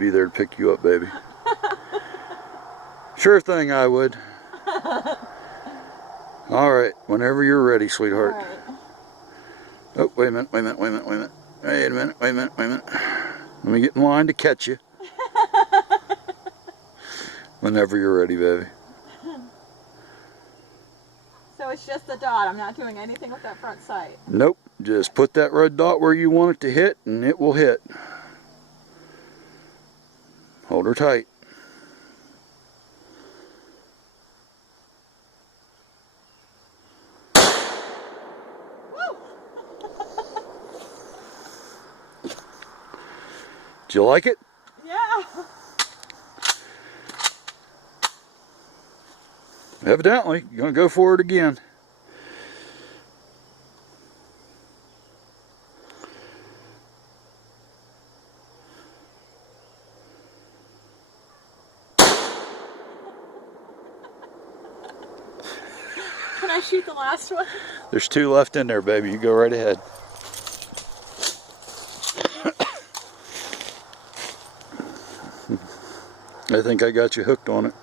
be there to pick you up, baby. Sure thing, I would. All right, whenever you're ready, sweetheart. All right. Oh, wait a minute. Wait a minute. Let me get in line to catch you. Whenever you're ready, baby. So it's just the dot. I'm not doing anything with that front sight. Nope. Just put that red dot where you want it to hit, and it will hit. Hold her tight. Do you like it? Yeah. Evidently, you're going to go for it again. Can I shoot the last one? There's 2 left in there, baby. You go right ahead. I think I got you hooked on it.